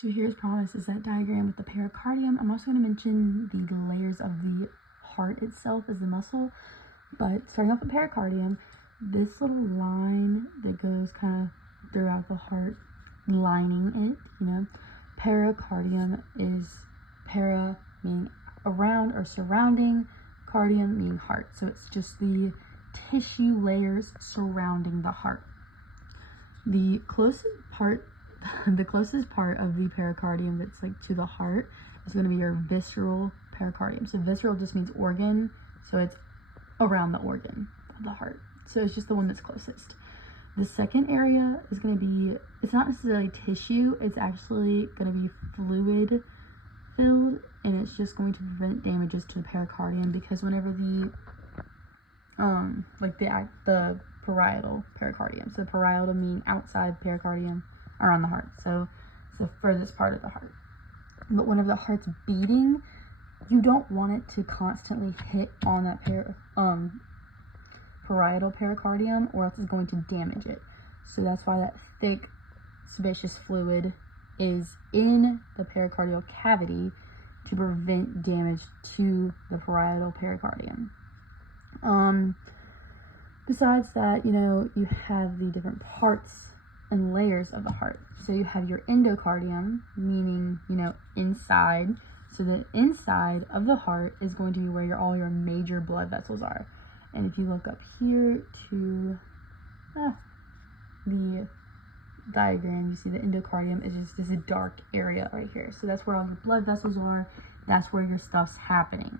So here's promise is that diagram with the pericardium. I'm also going to mention the layers of the heart itself as the muscle, but starting off with pericardium, this little line that goes kind of throughout the heart, lining it, pericardium is para meaning around or surrounding, cardium meaning heart. So it's just the tissue layers surrounding the heart. The closest part of the pericardium that's like to the heart is going to be your visceral pericardium. So visceral just means organ, so it's around the organ of the heart. So it's just the one that's closest. The second area is going to be, it's not necessarily tissue, it's actually going to be fluid filled, and it's just going to prevent damages to the pericardium, because whenever the parietal pericardium, so parietal meaning outside, pericardium around the heart, so it's the furthest part of the heart. But whenever the heart's beating, you don't want it to constantly hit on that parietal pericardium, or else it's going to damage it. So that's why that thick sebaceous fluid is in the pericardial cavity, to prevent damage to the parietal pericardium. Besides that, you have the different parts and layers of the heart. So you have your endocardium, meaning, inside. So the inside of the heart is going to be where all your major blood vessels are. And if you look up here to the diagram, you see the endocardium is just this dark area right here. So that's where all your blood vessels are. That's where your stuff's happening.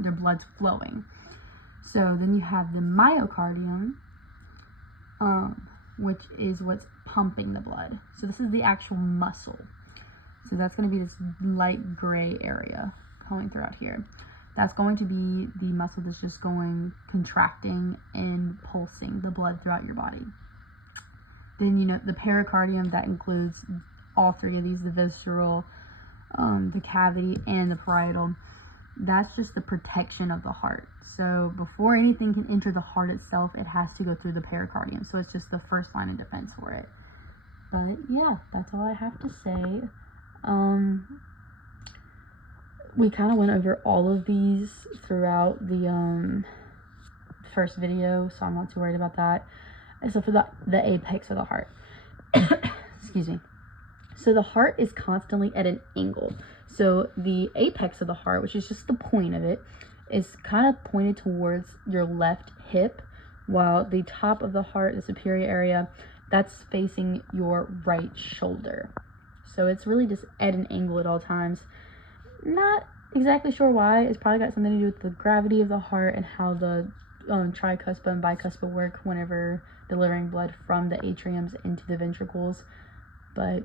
Their blood's flowing. So then you have the myocardium, which is what's pumping the blood. So this is the actual muscle. So that's going to be this light gray area going throughout here. That's going to be the muscle that's just contracting and pulsing the blood throughout your body. Then, the pericardium, that includes all three of these, the visceral, the cavity, and the parietal. That's just the protection of the heart. So before anything can enter the heart itself, it has to go through the pericardium. So it's just the first line of defense for it. But yeah, that's all I have to say. We kind of went over all of these throughout the first video, so I'm not too worried about that, except for the apex of the heart. Excuse me. So the heart is constantly at an angle. So the apex of the heart, which is just the point of it, is kind of pointed towards your left hip, while the top of the heart, the superior area, that's facing your right shoulder. So it's really just at an angle at all times. Not exactly sure why. It's probably got something to do with the gravity of the heart and how the tricuspid and bicuspid work whenever delivering blood from the atriums into the ventricles. But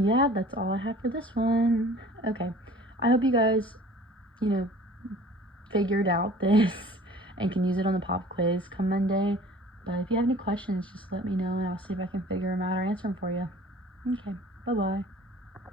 yeah, that's all I have for this one. Okay, I hope you guys, figured out this and can use it on the pop quiz come Monday. But if you have any questions, just let me know and I'll see if I can figure them out or answer them for you. Okay, bye-bye.